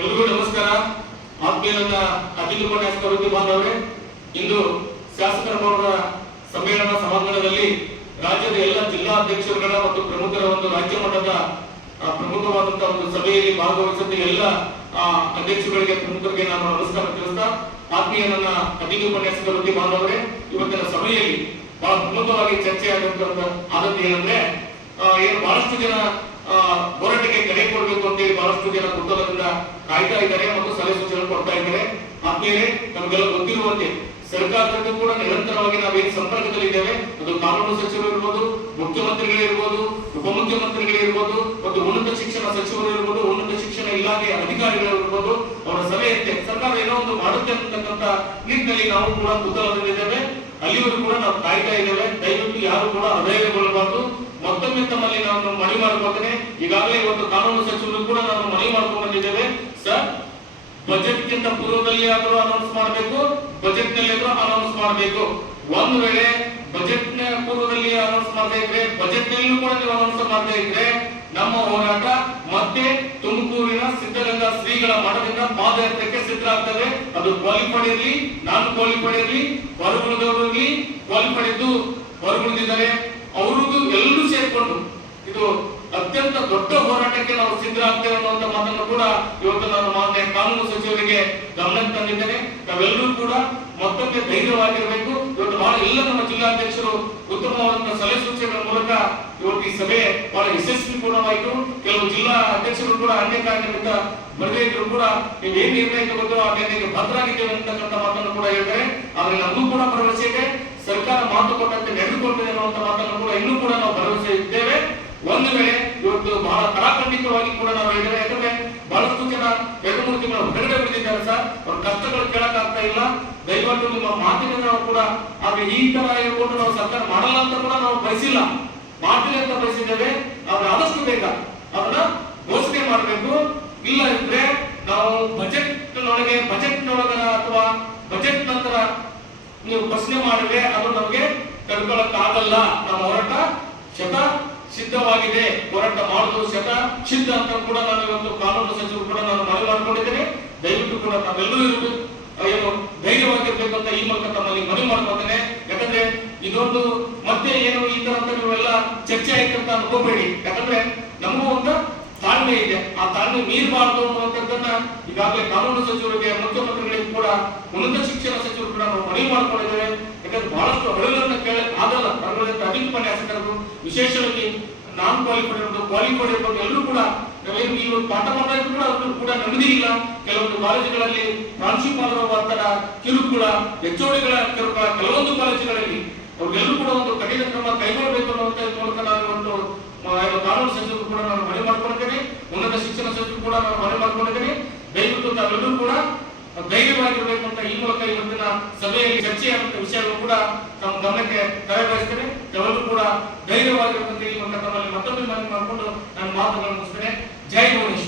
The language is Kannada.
ಎಲ್ರಿಗೂ ನಮಸ್ಕಾರ. ಆತ್ಮೀಯ ಅತಿಥಿ ಉಪನ್ಯಾಸಕರು ಬಾಂಧವರೇ, ಇಂದು ಶಾಸಕರ ಭವನದ ಸಮ್ಮೇಳನ ಸಭಾಂಗಣದಲ್ಲಿ ರಾಜ್ಯದ ಎಲ್ಲ ಜಿಲ್ಲಾ ಅಧ್ಯಕ್ಷರುಗಳ ಮತ್ತು ಪ್ರಮುಖರ ಒಂದು ರಾಜ್ಯ ಮಟ್ಟದ ಪ್ರಮುಖವಾದಂತಹ ಒಂದು ಸಭೆಯಲ್ಲಿ ಭಾಗವಹಿಸಿದ ಎಲ್ಲ ಅಧ್ಯಕ್ಷರುಗಳಿಗೆ ಪ್ರಮುಖರಿಗೆ ನಾನು ನಮಸ್ಕಾರ ತಿಳಿಸ್ತಾ, ಆತ್ಮೀಯ ನನ್ನ ಅತಿಥಿ ಉಪನ್ಯಾಸಕರು ಬಾಂಧವರೇ, ಇವತ್ತಿನ ಸಭೆಯಲ್ಲಿ ಬಹಳ ಪ್ರಮುಖವಾಗಿ ಚರ್ಚೆ ಆದದ್ದು ಏನಂದ್ರೆ, ಏನು ಬಹಳಷ್ಟು ಜನ ಹೋರಾಟಕ್ಕೆ ಕರೆ ಕೊಡಬೇಕು ಅಂತೇಳಿ ಬಹಳಷ್ಟು ಜನ ಕುತೂಹಲದಿಂದ ಕಾಯ್ತಾ ಇದ್ದಾರೆ ಮತ್ತು ಸಲಹೆ ಸೂಚನೆ ಕೊಡ್ತಾ ಇದ್ದಾರೆ. ಆದ್ಮೇಲೆ ನಮಗೆಲ್ಲ ಗೊತ್ತಿರುವಂತೆ ಸರ್ಕಾರಕ್ಕೂ ಕೂಡ ನಿರಂತರವಾಗಿ ನಾವೇನು ಸಂಪರ್ಕದಲ್ಲಿದ್ದೇವೆ. ಅದು ಕಾನೂನು ಸಚಿವರು ಇರ್ಬೋದು, ಮುಖ್ಯಮಂತ್ರಿಗಳಿರ್ಬೋದು, ಉಪಮುಖ್ಯಮಂತ್ರಿಗಳಿರ್ಬೋದು, ಮತ್ತು ಉನ್ನತ ಶಿಕ್ಷಣ ಸಚಿವರು ಇರ್ಬೋದು, ಉನ್ನತ ಶಿಕ್ಷಣ ಇಲಾಖೆ ಅಧಿಕಾರಿಗಳಿರ್ಬೋದು, ಅವರ ಸಲಹೆಯಂತೆ ಸರ್ಕಾರ ಏನೋ ಒಂದು ಮಾಡುತ್ತೆ ಅಂತಕ್ಕಂಥ ನಿಟ್ಟಿನಲ್ಲಿ ನಾವು ಕೂಡ ಕುತೂಹಲದಲ್ಲಿದ್ದೇವೆ. ಅಲ್ಲಿವರೆಗೂ ಕೂಡ ನಾವು ಕಾಯ್ತಾ ಇದ್ದೇವೆ. ದಯವಿಟ್ಟು ಯಾರು ಕೂಡ ಅಧೈರ್ಯಗೊಳ್ಳಬಾರದು. ಮತ್ತೊಮ್ಮೆ ತಮ್ಮಲ್ಲಿ ನಾನು ಮನವಿ ಮಾಡಿಕೊಳ್ತೇನೆ. ಈಗಾಗಲೇ ಇವತ್ತು ಕಾನೂನು ಸಚಿವರು ಕೂಡ ನಾವು ಮನವಿ ಮಾಡ್ಕೊಂಡು ಬಂದಿದ್ದೇವೆ. ಸರ್, ಬಜೆಟ್ ಗಿಂತ ಪೂರ್ವದಲ್ಲಿ ಆದರೂ ಅನೌನ್ಸ್ ಮಾಡಬೇಕು, ಬಜೆಟ್ ನಲ್ಲಿ ಆದರೂ ಅನೌನ್ಸ್ ಮಾಡಬೇಕು. ಒಂದು ವೇಳೆ ಬಜೆಟ್ ನ ಪೂರ್ವದಲ್ಲಿ ಅನೌನ್ಸ್ ಮಾಡದೇ ಇದ್ರೆ, ಬಜೆಟ್ ನಲ್ಲೂ ಕೂಡ ನೀವು ಅನೌನ್ಸ್ ಮಾಡದೇ ಇದ್ರೆ, ನಮ್ಮ ಹೋರಾಟ ಮತ್ತೆ ತುಮಕೂರಿನ ಸಿದ್ಧಗಂಗಾ ಶ್ರೀಗಳ ಮಠದಿಂದ ಪಾದಯಾತ್ರೆಗೆ ಸಿದ್ಧರಾಗ್ತದೆ. ಅದು ಕ್ವಾಲಿಫೈಡ್ ಇರಲಿ, ನಾನ್ ಕ್ವಾಲಿಫೈಡ್ ಇರಲಿ, ಹೊರಗುಳಿದವರು ಇರಲಿ, ಕ್ವಾಲಿಫೈಡ್ ಇದ್ದು ಹೊರಗುಳಿದಿದ್ದಾರೆ ಅವ್ರಿಗೂ ಎಲ್ಲರೂ ಸೇರ್ಕೊಂಡು ಇದು ಅತ್ಯಂತ ದೊಡ್ಡ ಹೋರಾಟಕ್ಕೆ ನಾವು ಸಿದ್ಧರಾಗ್ತೇವೆ ಅನ್ನುವಂತ ಮಾತನ್ನು ಕೂಡ ಇವತ್ತು ನಾನು ಮಾನ್ಯ ಕಾನೂನು ಸಚಿವರಿಗೆ ಗಮನಕ್ಕೆ ತಂದಿದ್ದೇನೆ. ನಾವೆಲ್ಲರೂ ಕೂಡ ಮತ್ತೊಮ್ಮೆ ಧೈರ್ಯವಾಗಿರಬೇಕು. ಇವತ್ತು ಬಹಳ ಎಲ್ಲ ನಮ್ಮ ಜಿಲ್ಲಾಧ್ಯಕ್ಷರು ಉತ್ತಮವಾದಂತಹ ಸಲಹೆ ಸೂಚನೆಗಳ ಮೂಲಕ ಇವತ್ತು ಈ ಸಭೆ ಬಹಳ ಯಶಸ್ವಿ ಪೂರ್ಣವಾಯಿತು. ಕೆಲವು ಜಿಲ್ಲಾ ಅಧ್ಯಕ್ಷರು ಕೂಡ ಅನ್ಯ ಕಾರಣದಿಂದ ಬರದೇ ಇದ್ರು ಕೂಡ ನೀವೇನ್ ನಿರ್ಣಯ ತಗೊಂಡು ಆ ನಿರ್ಣಯಕ್ಕೆ ಬದ್ಧರಾಗಿದ್ದೇವೆ ಅಂತಕ್ಕಂಥ ಮಾತನ್ನು ಕೂಡ ಹೇಳ್ತಾರೆ. ಆದ್ರೆ ನಮಗೂ ಕೂಡ ಭರವಸೆ ಇದೆ, ಸರ್ಕಾರ ಮಾತು ಕೊಟ್ಟಂತೆ ನಡೆದುಕೊಳ್ತದೆ ಅನ್ನುವಂತ ಮಾತನ್ನು ಕೂಡ ಇನ್ನೂ ಕೂಡ ನಾವು ಭರವಸೆ ಇದ್ದೇವೆ. ಒಂದು ವೇಳೆ ಇವತ್ತು ಬಹಳ ಕರಾಖಂಡಿತವಾಗಿ ಕೂಡ ನಾವು ಹೇಳಿದ್ದೇವೆ. ಯಾಕಂದ್ರೆ ಬಹಳಷ್ಟು ಜನ 2-3 ತಿಂಗಳು ಹೊರಗಡೆ ಬಿಟ್ಟಿದ್ದಾರೆ ಸರ್, ಅವ್ರ ಕಷ್ಟಗಳು ಕೇಳಕ್ ಆಗ್ತಾ ಇಲ್ಲ. ದಯವಿಟ್ಟು ನಿಮ್ಮ ಮಾತಿನಿಂದ ನಾವು ಕೂಡ ಆದ್ರೆ ಈ ತರ ಹೇಳ್ಕೊಂಡು ನಾವು ಸರ್ಕಾರ ಮಾಡಲ್ಲ ಅಂತ ಕೂಡ ನಾವು ಬಯಸಿಲ್ಲ, ಮಾಡ್ತೀವಿ ಅಂತ ಬಯಸಿದ್ದೇವೆ. ಆದ್ರೆ ಆದಷ್ಟು ಬೇಗ ಅದನ್ನ ಘೋಷಣೆ ಮಾಡಬೇಕು. ಇಲ್ಲ ಇದ್ರೆ ನಾವು ಬಜೆಟ್ ನೊಳಗನ ಅಥವಾ ಬಜೆಟ್ ನಂತರ ನೀವು ಪ್ರಶ್ನೆ ಮಾಡಿದ್ರೆ ಅದು ನಮಗೆ ತಡ್ಕೊಳಕ್ ಆಗಲ್ಲ. ನಮ್ಮ ಹೋರಾಟ ಶತ ಸಿದ್ಧವಾಗಿದೆ, ಹೋರಾಟ ಮಾಡುವುದು ಶತ ಸಿದ್ಧ ಅಂತ ಕೂಡ ನಾನು ಇವತ್ತು ಕಾನೂನು ಸಚಿವರು ಕೂಡ ನಾನು ಮನವಿ ಮಾಡಿಕೊಂಡಿದ್ದೇನೆ. ದಯವಿಟ್ಟು ಕೂಡ ತಾವೆಲ್ಲರೂ ಇರಬೇಕು, ಏನು ಧೈರ್ಯವಾಗಿರ್ಬೇಕು ಅಂತ ಈ ಮೂಲಕ ತಮ್ಮಲ್ಲಿ ಮನವಿ ಮಾಡ್ಕೊಳ್ತೇನೆ. ಯಾಕಂದ್ರೆ ಇದೊಂದು ಮತ್ತೆ ಏನು ಈ ತರ ಅಂತ ನೀವೆಲ್ಲ ಚರ್ಚೆ ಆಯ್ತು ಅಂತ ಅನ್ಕೋಬೇಡಿ. ಯಾಕಂದ್ರೆ ನಮಗೂ ಒಂದು ತಾಳ್ಮೆ ಇದೆ, ಆ ತಾಳ್ಮೆ ಮೀರಬಾರದು ಅನ್ನುವಂಥದ್ದನ್ನ ಈಗಾಗಲೇ ಕಾನೂನು ಸಚಿವರಿಗೆ, ಮುಖ್ಯಮಂತ್ರಿಗಳಿಗೆ ಕೂಡ, ಉನ್ನತ ಶಿಕ್ಷಣ ಸಚಿವರು ಕೂಡ ನಾವು ಮನವಿ ಮಾಡ್ಕೊಂಡಿದ್ದೇವೆ. ಯಾಕಂದ್ರೆ ಬಹಳಷ್ಟು ಅಳಲನ್ನ ಕೇಳಕ್ ಆಗಲ್ಲ. ಅತಿಥಿ ಉಪನ್ಯಾಸಕರು ವಿಶೇಷವಾಗಿ ನಾನ್ ಕ್ವಾಲಿಫೈಡ್ ಇರ್ಬೋದು, ಕ್ವಾಲಿಫೈಡ್ ಇರ್ಬೋದು, ಎಲ್ಲರೂ ಕೂಡ ನಾವೇನು ಈ ಪಾಠ ಮಾಡ್ತಾ ಇದ್ರು ಕೂಡ ಅವ್ರು ಕೂಡ ನೆಮ್ಮದಿ ಇಲ್ಲ. ಕೆಲವೊಂದು ಕಾಲೇಜುಗಳಲ್ಲಿ ಪ್ರಾಂಶುಪಾಲರ ಒತ್ತಡ, ಕಿರುಕುಳ, ಹೆಚ್ಚುವಳಿಗಳ ಕಿರುಕುಳ, ಕೆಲವೊಂದು ಕಾಲೇಜುಗಳಲ್ಲಿ ಅವ್ರಿಗೆಲ್ಲರೂ ಕೂಡ ಒಂದು ಕಠಿಣ ಕ್ರಮ ಕೈಗೊಳ್ಳಬೇಕು ಅನ್ನುವಂತ ಮೂಲಕ ನಾನು ಒಂದು ಕಾನೂನು ಸಚಿವರು ಕೂಡ ನಾನು ಮನವಿ ಮಾಡ್ಕೊಂಡಿದ್ದೇನೆ. ಉನ್ನತ ಶಿಕ್ಷಣ ಸಚಿವರು ಕೂಡ ನಾನು ಮನವಿ ಮಾಡ್ಕೊಂಡಿದ್ದೇನೆ. ದಯವಿಟ್ಟು ತಾವೆಲ್ಲರೂ ಕೂಡ ಧೈರ್ಯವಾಗಿರ್ಬೇಕು ಅಂತ ಈ ಮೂಲಕ ಇವತ್ತಿನ ಸಭೆಯಲ್ಲಿ ಚರ್ಚೆಯಾದಂತ ವಿಷಯಗಳು ಕೂಡ ನಮ್ಮ ಗಮನಕ್ಕೆ ತರಬಯಸ್ತೇನೆ. ತಾವೆಲ್ಲರೂ ಕೂಡ ಧೈರ್ಯವಾಗಿರುವಂತೆ ಈ ಮೂಲಕ ತಮ್ಮಲ್ಲಿ ಮತ್ತೊಮ್ಮೆ ಮನವಿ ಮಾಡಿಕೊಂಡು ನನ್ನ ಮಾತುಗಳನ್ನು ಮುಗಿಸ್ತೇನೆ. ಜೈ ಭುವನೇಶ್ವರ್.